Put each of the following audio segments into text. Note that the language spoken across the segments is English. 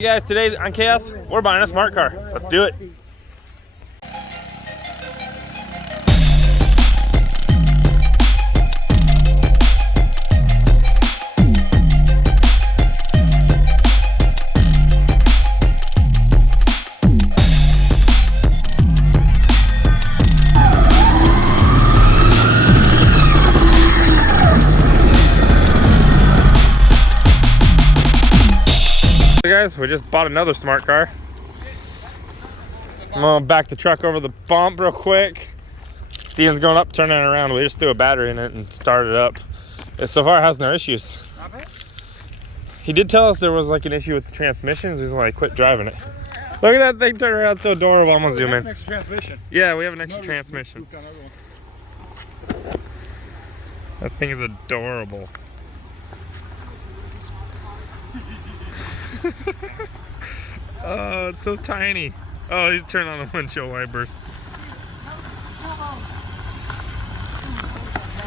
Hey guys, today on Chaos, we're buying a smart car. Let's do it. So guys, we just bought another smart car. I'm gonna back the truck over the bump real quick. Steven's going up, turning it around. We just threw a battery in it and started it up. So far it has no issues. He did tell us there was like an issue with the transmissions. He's like, quit driving it. Look at that thing turn around, so adorable. I'm gonna zoom in. Extra transmission. Yeah, we have an extra transmission. That thing is adorable. Oh, it's so tiny. Oh, he turned on the windshield wipers.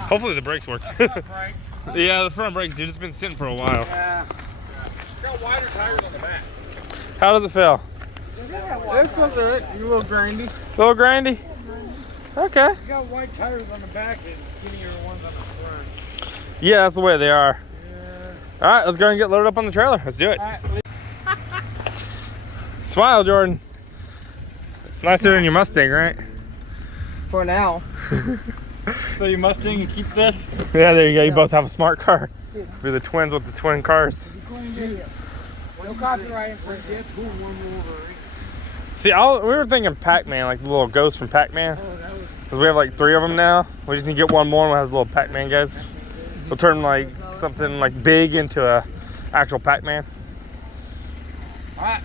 Hopefully the brakes work. Yeah, the front brakes, dude. It's been sitting for a while. Yeah. Got wider tires on the back. How does it feel? It feels good. A little grindy. A little grindy? Okay. You got wide tires on the back and skinnier ones on the front. Yeah, that's the way they are. Yeah. All right, let's go and get loaded up on the trailer. Let's do it. Smile, Jordan. It's nicer than your Mustang, right? For now. So you Mustang and keep this? Yeah, there you go. You both have a smart car. We're the twins with the twin cars. No copyright for this. See, we were thinking Pac-Man, like the little ghost from Pac-Man. Because we have like 3 of them now. We just need to get one more and we'll have the little Pac-Man guys. We'll turn like something like big into a actual Pac-Man. Alright,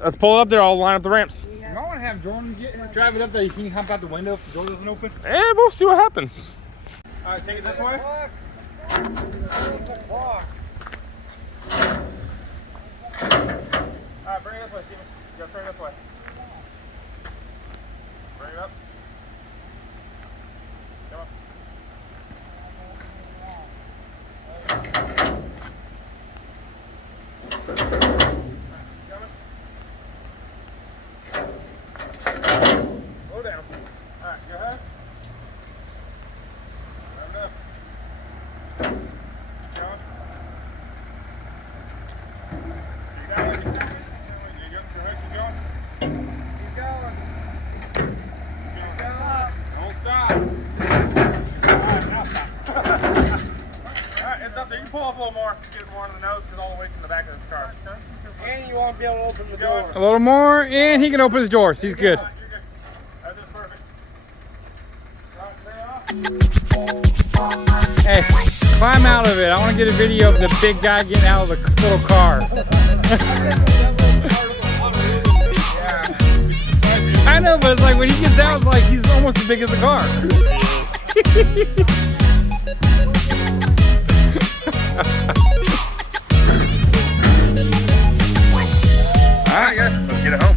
let's pull it up there. I'll line up the ramps. You might want to have Jordan drive it up there. You can hop out the window if the door doesn't open. Yeah, we'll see what happens. Alright, take it this way. Alright, bring it this way, Steven. You gotta turn it this way. Bring it up. Come on. Slow down. Alright, go ahead. Round up. Keep going. You got it. You go ahead, keep going. Keep going. Keep going. Don't stop. Alright, now stop. Alright, it's up there. You can pull up a little more. Get it more on the nose because all the weight's in the back of this car. And you won't be able to open the door. A little more, and he can open his doors. He's good. You're good. That's just perfect. Right, Hey, climb out of it. I want to get a video of the big guy getting out of the little car. I know, but it's like when he gets out, it's like he's almost as big as the car. All right, guys, let's get it home.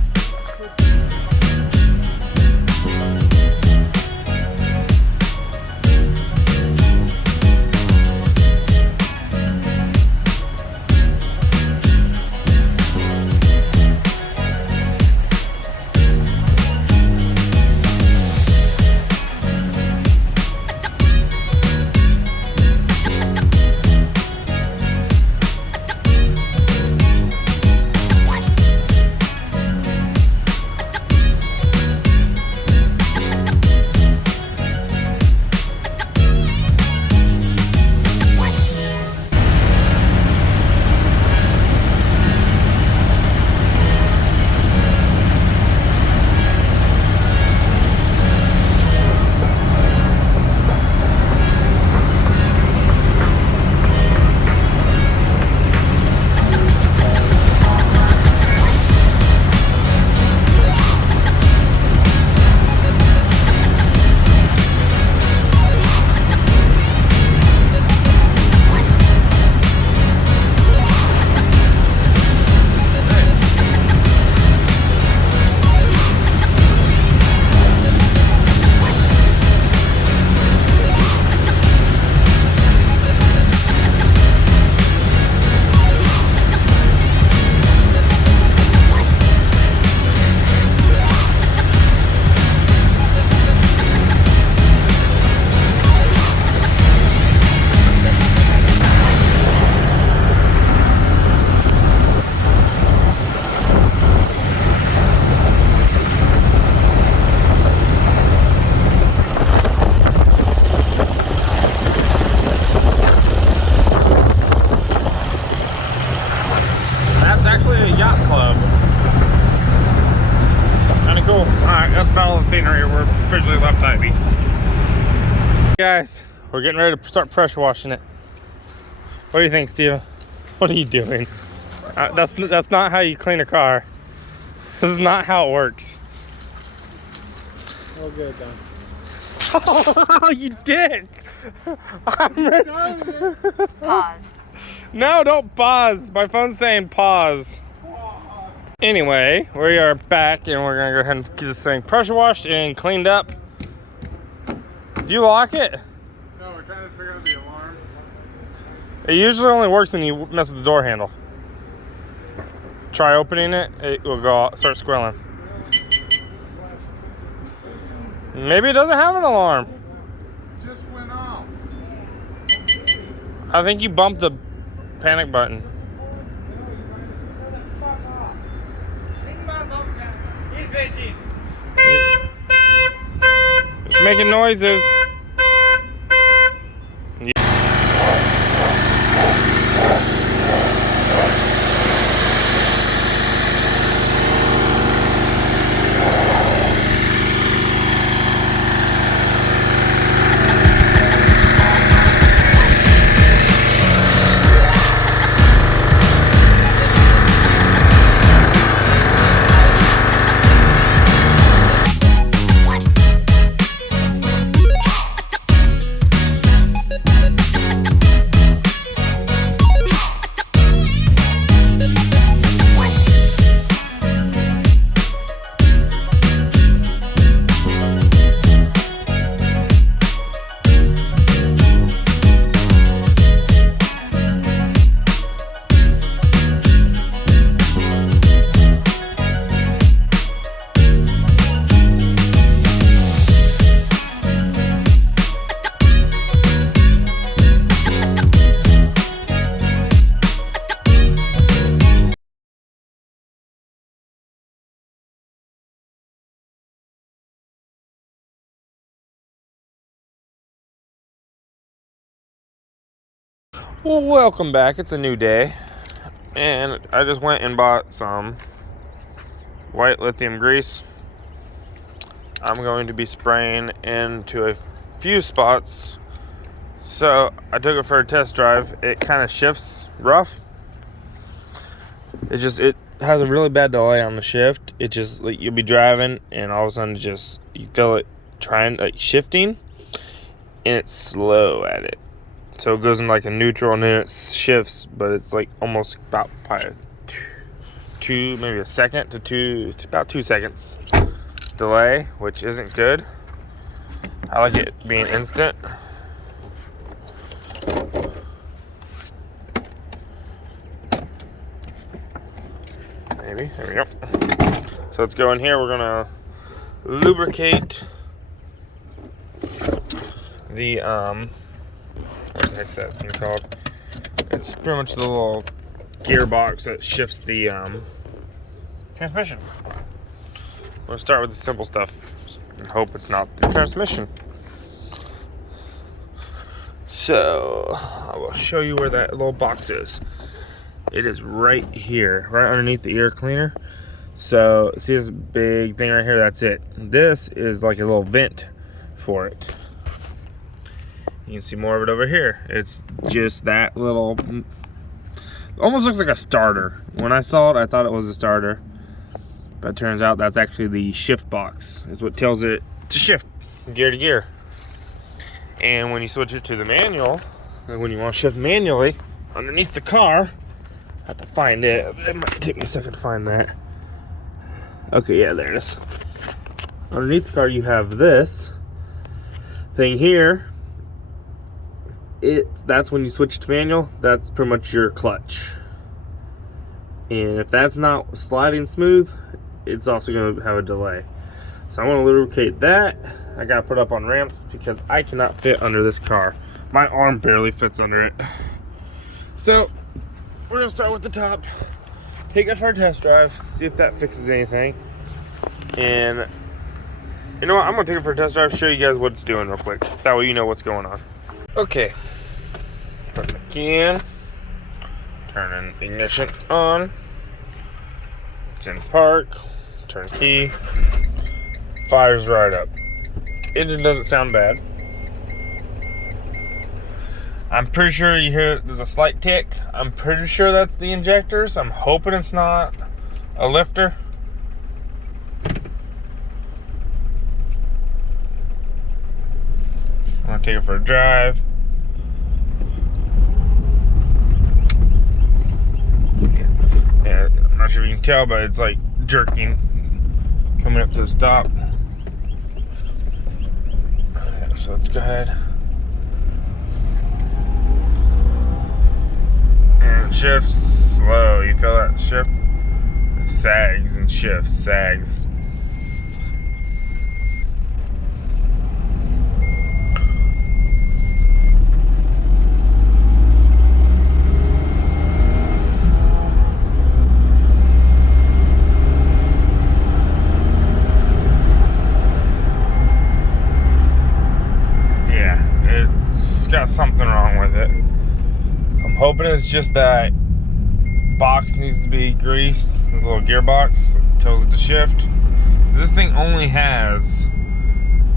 actually a yacht club. Kind of cool. Alright, that's about all the scenery. We're officially left Tybee. Guys, we're getting ready to start pressure washing it. What do you think, Steve? What are you doing? That's not how you clean a car. This is not how it works. Oh, good, done. Oh, you did! Pause. No, don't pause. My phone's saying pause. Anyway, we are back and we're gonna go ahead and get this thing pressure washed and cleaned up. Did you lock it? No, we're trying to figure out the alarm. It usually only works when you mess with the door handle. Try opening it, it will go start squealing. Maybe it doesn't have an alarm. It just went off. I think you bumped the panic button. He's bitching. It's making noises. Well, welcome back. It's a new day. And I just went and bought some white lithium grease. I'm going to be spraying into a few spots. So I took it for a test drive. It kind of shifts rough. It has a really bad delay on the shift. It just, like, you'll be driving and all of a sudden just you feel it shifting, and it's slow at it. So it goes in like a neutral and then it shifts, but it's like almost about probably maybe a second to about 2 seconds delay, which isn't good. I like it being instant. Maybe, there we go. So let's go in here. We're gonna lubricate the what the heck's that thing called? It's pretty much the little gearbox that shifts the transmission. I'm gonna start with the simple stuff and hope it's not the transmission. So I will show you where that little box is. It is right here, right underneath the air cleaner. So see this big thing right here? That's it. This is like a little vent for it. You can see more of it over here. It's just that little, almost looks like a starter. When I saw it, I thought it was a starter, but it turns out that's actually the shift box. It's what tells it to shift gear to gear. And when you switch it to the manual, and when you want to shift manually underneath the car, I have to find it. It might take me a second to find that. Okay, yeah, there it is. Underneath the car, you have this thing here. That's when you switch to manual. That's pretty much your clutch. And if that's not sliding smooth, it's also going to have a delay. So I want to lubricate that. I got to put up on ramps because I cannot fit under this car. My arm barely fits under it. So we're going to start with the top, take it for a test drive, see if that fixes anything. And you know what? I'm going to take it for a test drive, show you guys what it's doing real quick. That way you know what's going on. Okay. Put the key in. Turning the ignition on. It's in park, turn key, fires right up. Engine doesn't sound bad. I'm pretty sure you hear there's a slight tick. I'm pretty sure that's the injectors. I'm hoping it's not a lifter. I'm gonna take it for a drive. Yeah, I'm not sure if you can tell, but it's like jerking coming up to the stop. Okay, so let's go ahead. And shifts slow. You feel that shift? It sags and shifts, sags. Got something wrong with it. I'm hoping it's just that box needs to be greased, the little gearbox tells it to shift. This thing only has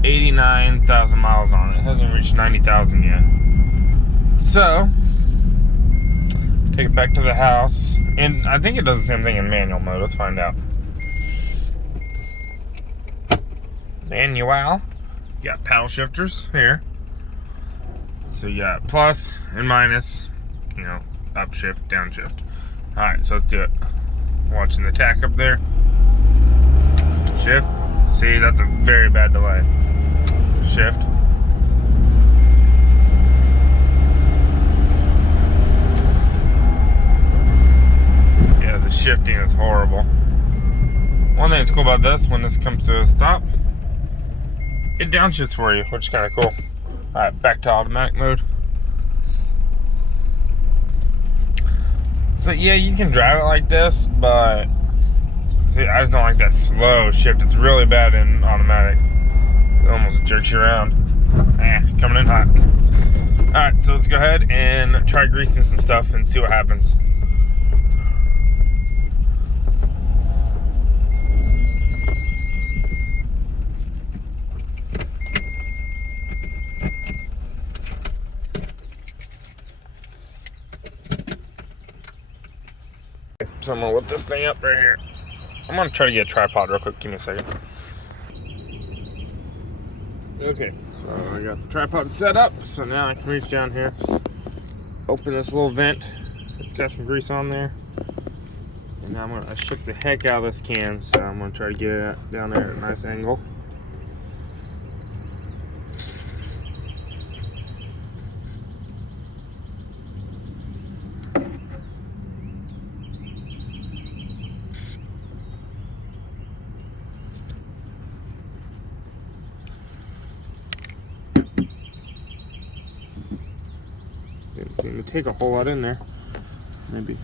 89,000 miles on it. It hasn't reached 90,000 yet. So take it back to the house, and I think it does the same thing in manual mode. Let's find out. Manual. You got paddle shifters here. So you got plus and minus, you know, upshift, downshift. Alright, so let's do it. Watching the tack up there. Shift. See, that's a very bad delay. Shift. Yeah, the shifting is horrible. One thing that's cool about this, when this comes to a stop, it downshifts for you, which is kind of cool. Alright, back to automatic mode. So yeah, you can drive it like this, but see, I just don't like that slow shift. It's really bad in automatic. It almost jerks you around. Coming in hot. Alright, so let's go ahead and try greasing some stuff and see what happens. So I'm gonna whip this thing up right here. I'm gonna try to get a tripod real quick. Give me a second. Okay, so I got the tripod set up. So now I can reach down here, open this little vent. It's got some grease on there. And now I shook the heck out of this can, so I'm gonna try to get it down there at a nice angle. Didn't seem to take a whole lot in there. Maybe.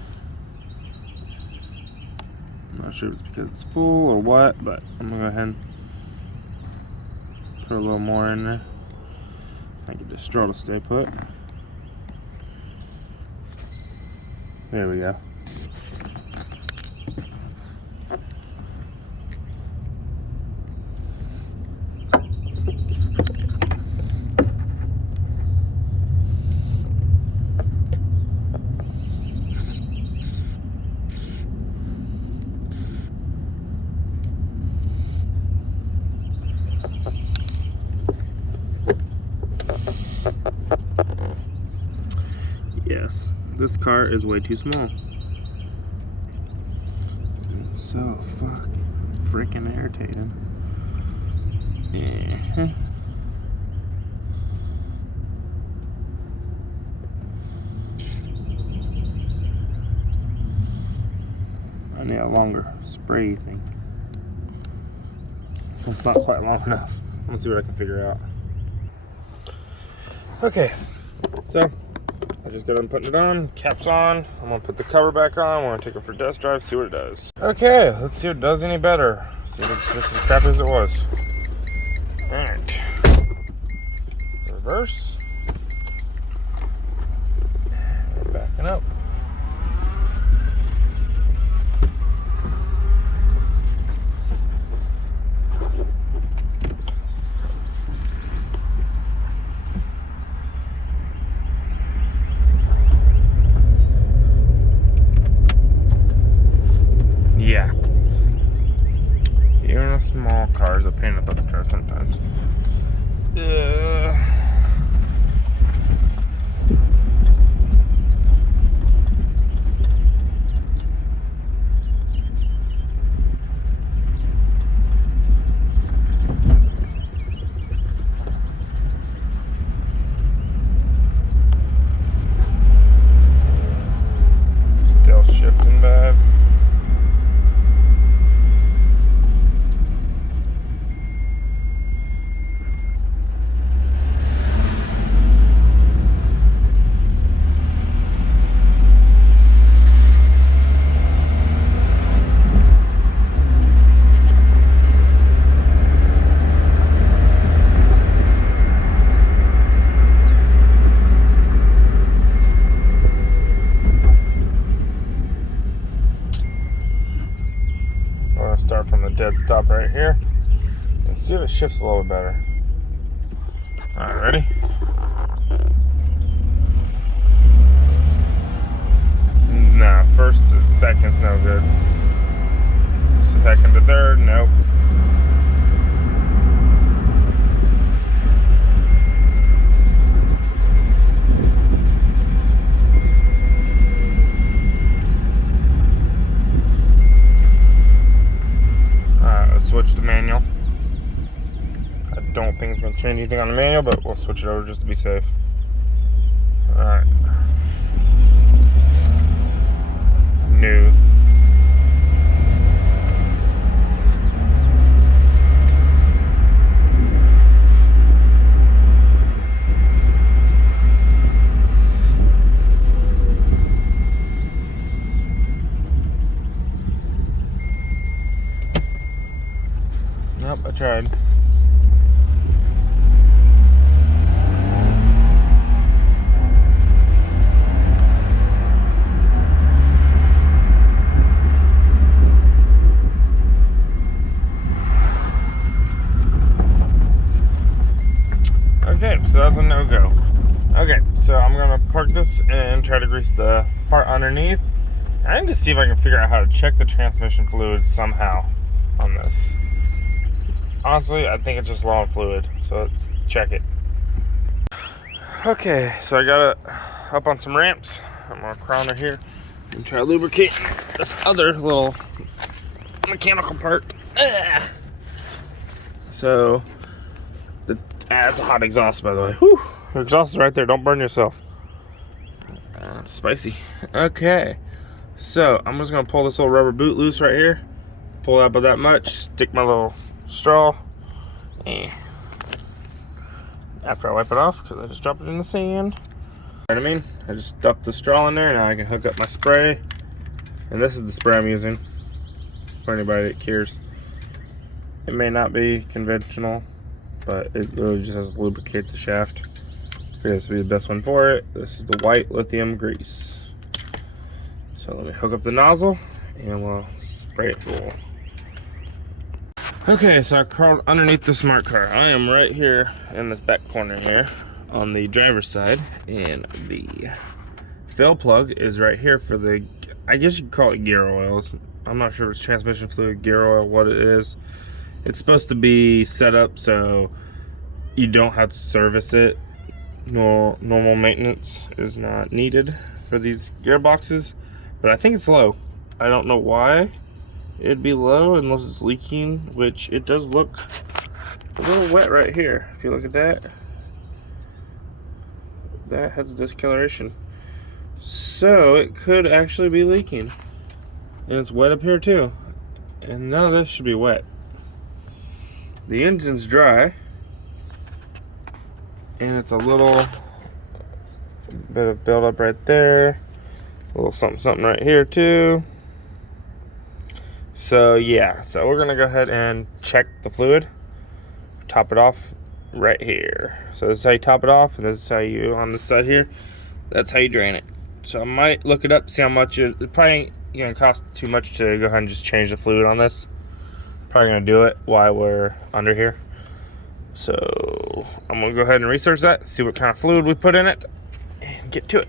I'm not sure if it's because it's full or what, but I'm gonna go ahead and put a little more in there. I get this straw to stay put. There we go. Yes, this car is way too small. It's so freaking irritating. Yeah. I need a longer spray thing. It's not quite long enough. I'm gonna see what I can figure out. Okay, so I just got done putting it on, caps on. I'm gonna put the cover back on. We're gonna take it for a test drive, see what it does. Okay, let's see if it does any better. See if it's just as crappy as it was. Alright. Reverse. We're backing up. Yeah. Even a small car is a pain in the butt to drive sometimes. Still shifting bad. Start from the dead stop right here and see if it shifts a little bit better. All right, ready? No, first to second's no good. Second to third, nope. Switch to manual. I don't think it's going to change anything on the manual, but we'll switch it over just to be safe. Alright. New. Nope, I tried. Okay, so that's a no-go. Okay, so I'm gonna park this and try to grease the part underneath. I need to see if I can figure out how to check the transmission fluid somehow on this. Honestly, I think it's just low on fluid, so let's check it. Okay, so I got it up on some ramps. I'm gonna crown it here and try to lubricate this other little mechanical part. So, that's a hot exhaust, by the way. Whew, the exhaust is right there. Don't burn yourself. It's spicy. Okay, so I'm just gonna pull this little rubber boot loose right here. Pull out about that much. Stick my little straw. After I wipe it off, because I just dropped it in the sand. You know what I mean? I just stuffed the straw in there. Now I can hook up my spray. And this is the spray I'm using for anybody that cares. It may not be conventional, but it really just has to lubricate the shaft. For this to be the best one for it. This is the white lithium grease. So let me hook up the nozzle and we'll spray it full. Okay, so I crawled underneath the smart car. I am right here in this back corner here on the driver's side, and the fill plug is right here for the, I guess you could call it gear oil. I'm not sure if it's transmission fluid, gear oil, what it is. It's supposed to be set up so you don't have to service it. Normal maintenance is not needed for these gearboxes, but I think it's low. I don't know why it'd be low unless it's leaking, which it does look a little wet right here. If you look at that, that has a discoloration, so it could actually be leaking. And it's wet up here too, and none of this should be wet. The engine's dry, and it's a little bit of buildup right there, a little something right here too. So yeah, so we're gonna go ahead and check the fluid, top it off right here. So this is how you top it off, and this is how you, on this side here, that's how you drain it. So I might look it up, see how much it's probably ain't gonna cost too much to go ahead and just change the fluid on this. Probably gonna do it while we're under here. So I'm gonna go ahead and research that, see what kind of fluid we put in it, and get to it.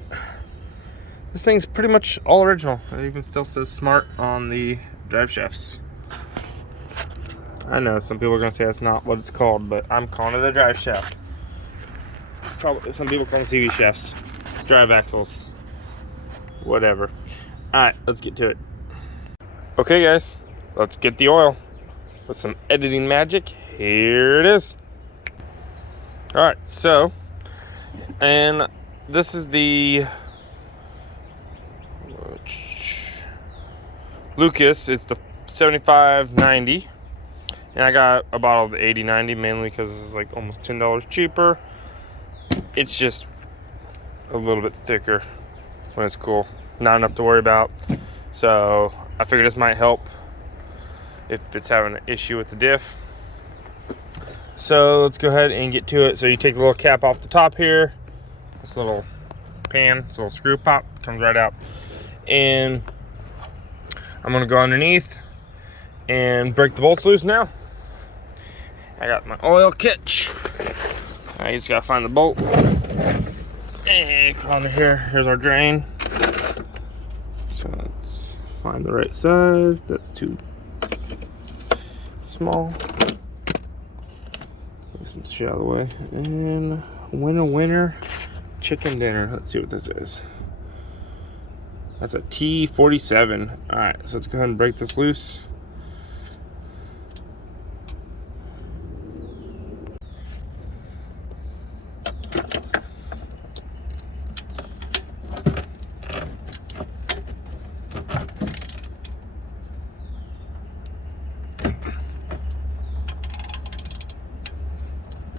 This thing's pretty much all original. It even still says smart on the drive shafts. I know some people are gonna say that's not what it's called, but I'm calling it a drive shaft. Probably some people call them CV shafts, drive axles, whatever. All right, let's get to it. Okay, guys, let's get the oil. With some editing magic, here it is. All right, so, and this is the Lucas. It's the 7590, and I got a bottle of the 8090 mainly because it's like almost $10 cheaper. It's just a little bit thicker when it's cool. Not enough to worry about. So I figured this might help if it's having an issue with the diff. So let's go ahead and get to it. So you take the little cap off the top here. This little pan, this little screw pop comes right out. And I'm gonna go underneath and break the bolts loose now. I got my oil catch. I just gotta find the bolt. And come under here, here's our drain. So let's find the right size. That's too small. Get some shit out of the way. And winner, chicken dinner. Let's see what this is. That's a T47. All right, so let's go ahead and break this loose.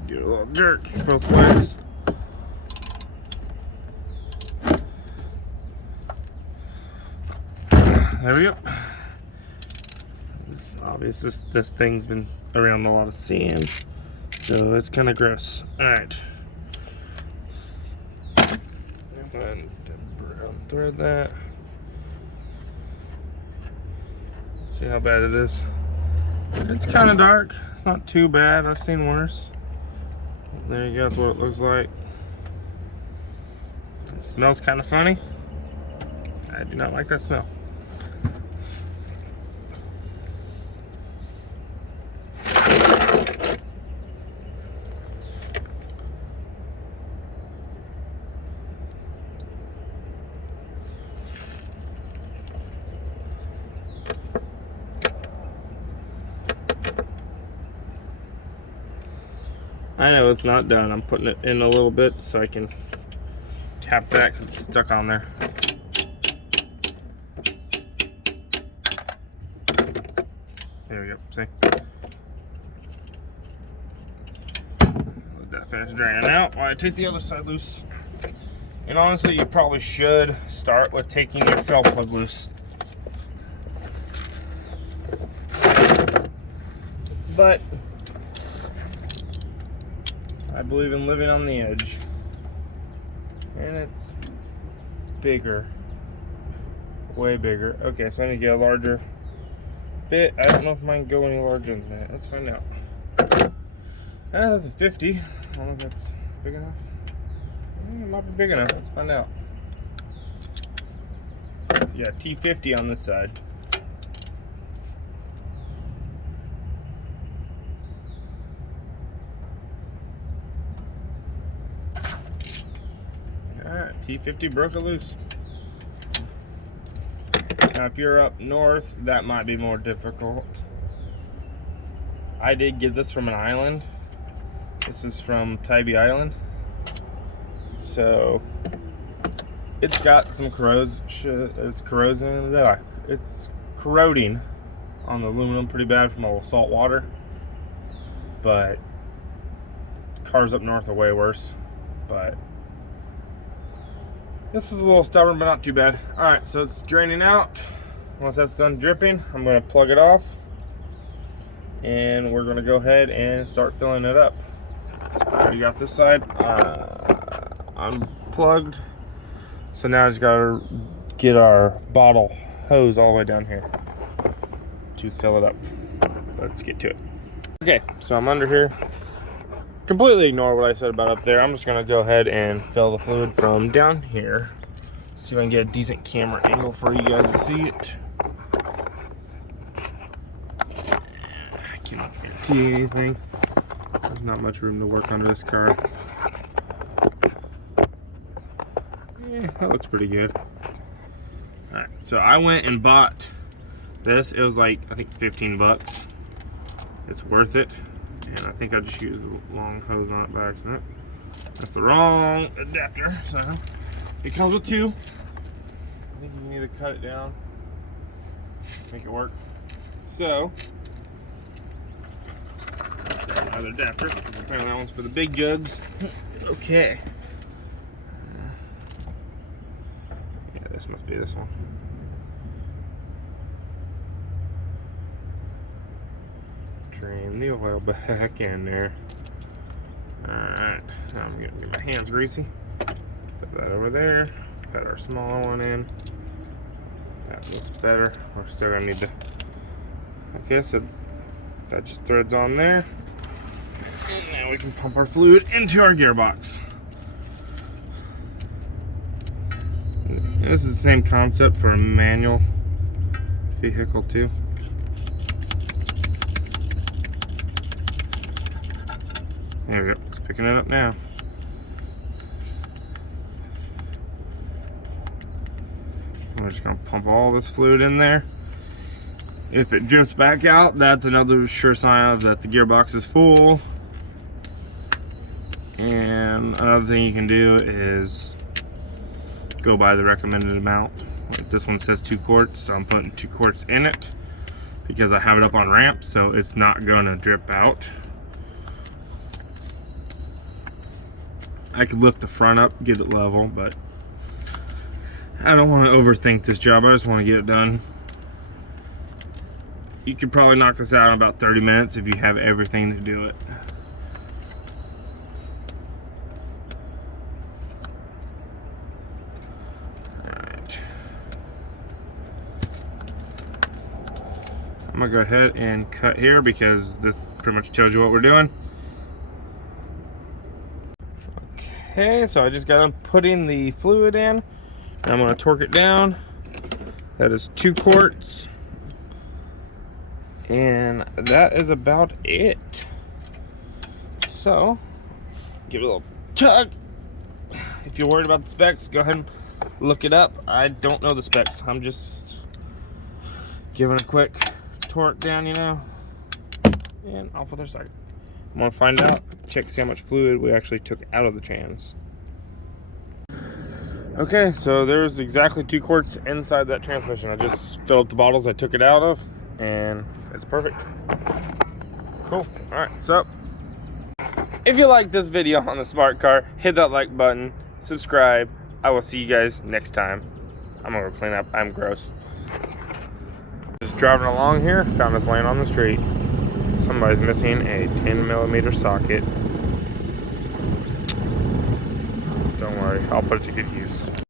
Give it a little jerk both ways. There we go. It's obvious this thing's been around a lot of sand, so it's kind of gross. All right. Go ahead and thread that. See how bad it is. It's kind of dark. Not too bad. I've seen worse. There you go. That's what it looks like. It smells kind of funny. I do not like that smell. I know it's not done. I'm putting it in a little bit so I can tap that because it's stuck on there. There we go. See? Let that finish draining out while I take the other side loose. And honestly, you probably should start with taking your fail plug loose. But I believe in living on the edge. And it's bigger. Way bigger. Okay, so I need to get a larger bit. I don't know if mine can go any larger than that. Let's find out. That's a 50. I don't know if that's big enough. It might be big enough. Let's find out. Yeah, T50 on this side. Alright, T50 broke it loose. Now if you're up north, that might be more difficult. I did get this from an island. This is from Tybee Island. So it's got some corrosion. It's corroding on the aluminum pretty bad from all the salt water. But cars up north are way worse. But this is a little stubborn, but not too bad. All right, so it's draining out. Once that's done dripping, I'm gonna plug it off. And we're gonna go ahead and start filling it up. So we got this side unplugged. So now I just gotta get our bottle hose all the way down here to fill it up. Let's get to it. Okay, so I'm under here. Completely ignore what I said about up there. I'm just gonna go ahead and fill the fluid from down here. See if I can get a decent camera angle for you guys to see it. can't guarantee anything. There's not much room to work on this car. Yeah, that looks pretty good. Alright, so I went and bought this. It was like, I think 15 bucks. It's worth it. And I think I just used the long hose on it by accident. That's the wrong adapter. So it comes with two. I think you can either cut it down, make it work. So, another adapter. Apparently that one's for the big jugs. Okay. Yeah, this must be this one. Drain the oil back in there. Alright, now I'm gonna get my hands greasy. Put that over there. Put our smaller one in. That looks better. We're still gonna need to. Okay, so that just threads on there. And now we can pump our fluid into our gearbox. And this is the same concept for a manual vehicle too. There we go, it's picking it up now. We're just gonna pump all this fluid in there. If it drifts back out, that's another sure sign that the gearbox is full. And another thing you can do is go by the recommended amount. Like this one says 2 quarts, so I'm putting 2 quarts in it because I have it up on ramp, so it's not gonna drip out. I could lift the front up, get it level, but I don't want to overthink this job. I just want to get it done. You could probably knock this out in about 30 minutes if you have everything to do it. Alright. I'm going to go ahead and cut here because this pretty much tells you what we're doing. Okay, so I just got done putting the fluid in. Now I'm going to torque it down. That is 2 quarts. And that is about it. So, give it a little tug. If you're worried about the specs, go ahead and look it up. I don't know the specs. I'm just giving a quick torque down, you know, and off with our socket. I'm gonna find out, check, see how much fluid we actually took out of the trans. Okay, so there's exactly 2 quarts inside that transmission. I just filled up the bottles I took it out of, and it's perfect. Cool. All right, so if you like this video on the smart car, hit that like button, subscribe. I will see you guys next time. I'm gonna go clean up. I'm gross. Just driving along here, found this laying on the street. Somebody's missing a 10mm socket. Don't worry, I'll put it to good use.